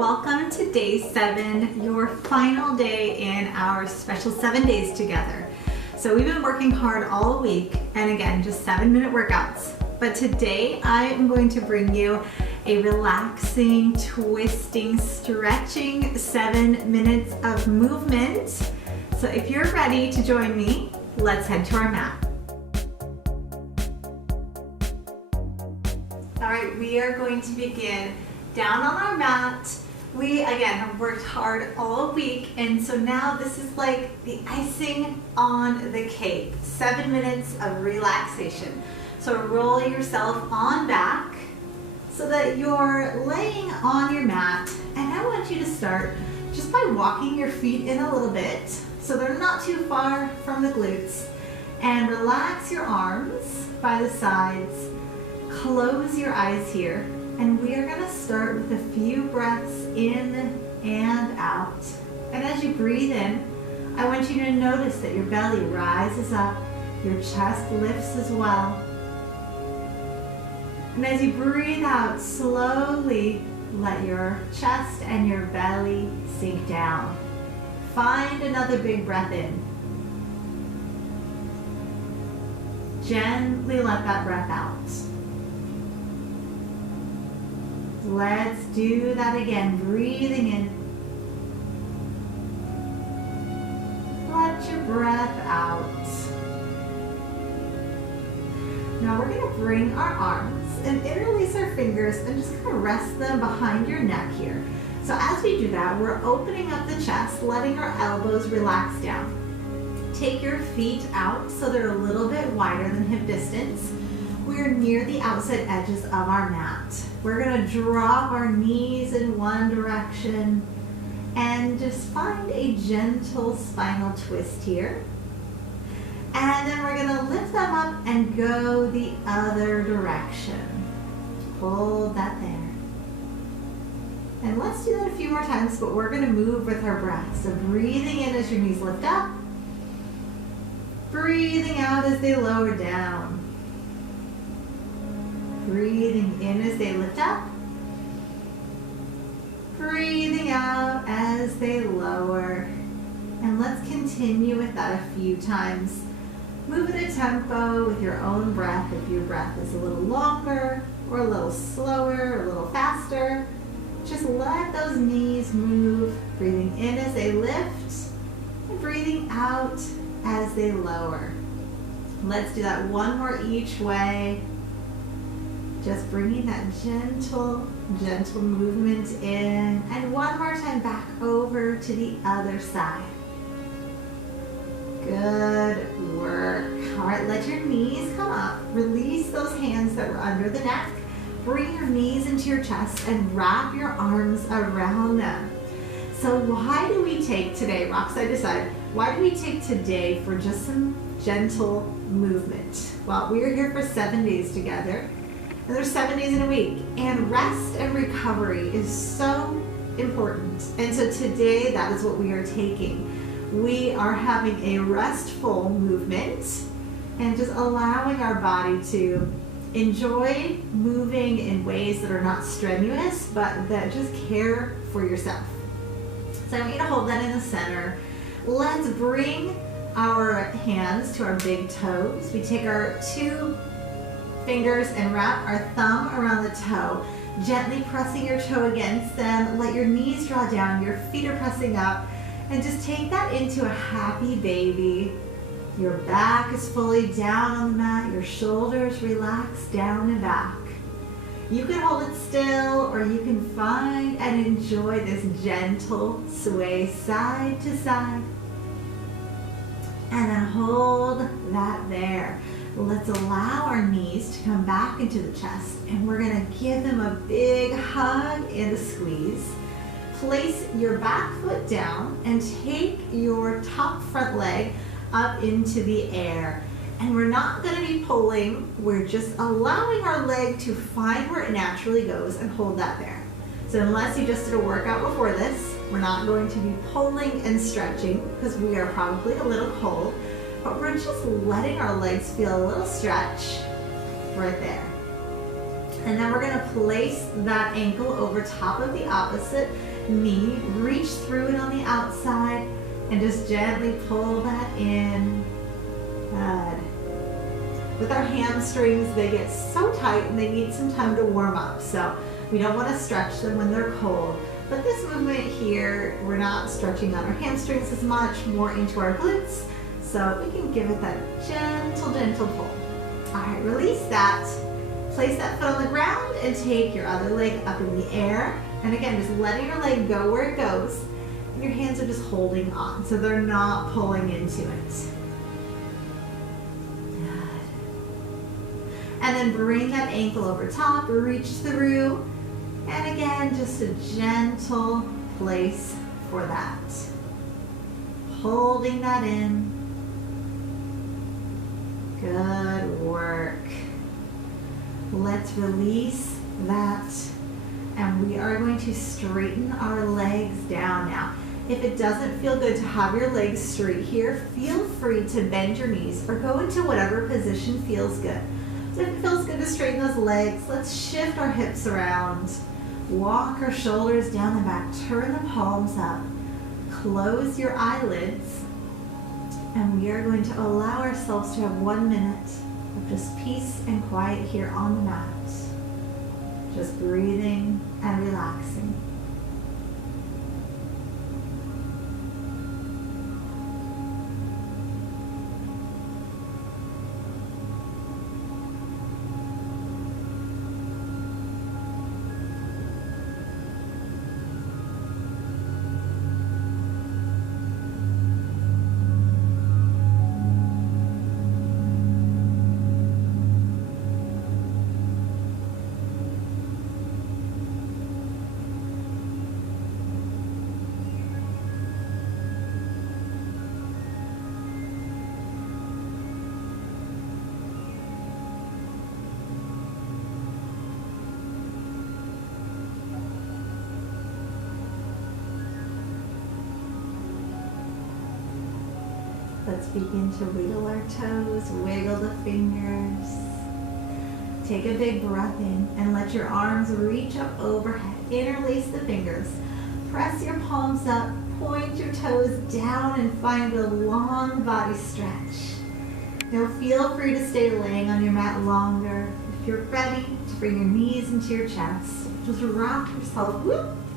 Welcome to day 7, your final day in our special 7 days together. So we've been working hard all week, and again, just 7-minute workouts. But today I am going to bring you a relaxing, twisting, stretching 7 minutes of movement. So if you're ready to join me, let's head to our mat. All right, we are going to begin down on our mat. We, again, have worked hard all week, and so now this is like the icing on the cake. 7 minutes of relaxation. So roll yourself on back so that you're laying on your mat, and I want you to start just by walking your feet in a little bit so they're not too far from the glutes, and relax your arms by the sides. Close your eyes here, and we are going to start with a few breaths in and out. And as you breathe in, I want you to notice that your belly rises up, your chest lifts as well. And as you breathe out, slowly let your chest and your belly sink down. Find another big breath in. Gently let that breath out. Let's do that again, breathing in. Let your breath out. Now we're going to bring our arms and interlace our fingers and just kind of rest them behind your neck here. So as we do that, we're opening up the chest, letting our elbows relax down. Take your feet out so they're a little bit wider than hip distance. We're near the outside edges of our mat. We're going to drop our knees in one direction and just find a gentle spinal twist here. And then we're going to lift them up and go the other direction. Hold that there. And let's do that a few more times, but we're going to move with our breath. So breathing in as your knees lift up. Breathing out as they lower down. Breathing in as they lift up. Breathing out as they lower. And let's continue with that a few times. Move at a tempo with your own breath. If your breath is a little longer or a little slower or a little faster, just let those knees move. Breathing in as they lift and breathing out as they lower. Let's do that one more each way. Just bringing that gentle movement in. And one more time back over to the other side. Good work. All right, let your knees come up. Release those hands that were under the neck. Bring your knees into your chest and wrap your arms around them. So why do we take today, rock side to side, why do we take today for just some gentle movement? Well, we are here for 7 days together. And there's 7 days in a week, and rest and recovery is so important. And so today, that is what we are taking. We are having a restful movement and just allowing our body to enjoy moving in ways that are not strenuous, but that just care for yourself. So I want you to hold that in the center. Let's bring our hands to our big toes. We take our 2 fingers and wrap our thumb around the toe, gently pressing your toe against them. Let your knees draw down, your feet are pressing up, and just take that into a happy baby. Your back is fully down on the mat, your shoulders relax down and back. You can hold it still, or you can find and enjoy this gentle sway side to side. And then hold that there. Let's allow our knees to come back into the chest, and we're going to give them a big hug and a squeeze. Place your back foot down and take your top front leg up into the air. And we're not going to be pulling, we're just allowing our leg to find where it naturally goes and hold that there. So unless you just did a workout before this, we're not going to be pulling and stretching because we are probably a little cold. But we're just letting our legs feel a little stretch right there. And then we're gonna place that ankle over top of the opposite knee, reach through it on the outside, and just gently pull that in. Good. With our hamstrings, they get so tight and they need some time to warm up. So we don't want to stretch them when they're cold. But this movement here, we're not stretching on our hamstrings as much, more into our glutes. So we can give it that gentle pull. All right, release that. Place that foot on the ground and take your other leg up in the air. And again, just letting your leg go where it goes. And your hands are just holding on, so they're not pulling into it. And then bring that ankle over top, reach through, and again, just a gentle place for that. Holding that in. Good work. Let's release that, and we are going to straighten our legs down now. If it doesn't feel good to have your legs straight here, feel free to bend your knees or go into whatever position feels good. So if it feels good to straighten those legs, let's shift our hips around. Walk our shoulders down the back, turn the palms up, close your eyelids, and we are going to allow ourselves to have 1 minute of just peace and quiet here on the mat. Just breathing and relaxing. Let's begin to wiggle our toes, wiggle the fingers. Take a big breath in and let your arms reach up overhead. Interlace the fingers. Press your palms up, point your toes down, and find a long body stretch. Now feel free to stay laying on your mat longer. If you're ready to bring your knees into your chest, just rock yourself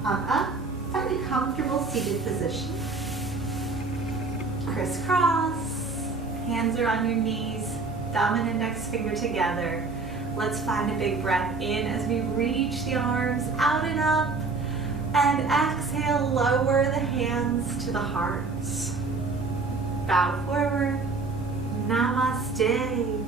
up, find a comfortable seated position. Crisscross, hands are on your knees, thumb and index finger together. Let's find a big breath in as we reach the arms out and up, and exhale, lower the hands to the heart. Bow forward, namaste.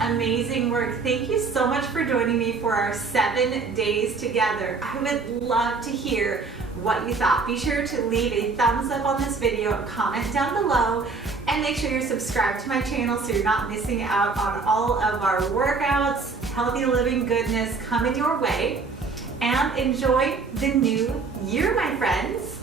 Amazing work. Thank you so much for joining me for our 7 days together. I would love to hear what you thought. Be sure to leave a thumbs up on this video, a comment down below, and make sure you're subscribed to my channel so you're not missing out on all of our workouts, healthy living goodness coming your way. And enjoy the new year, my friends.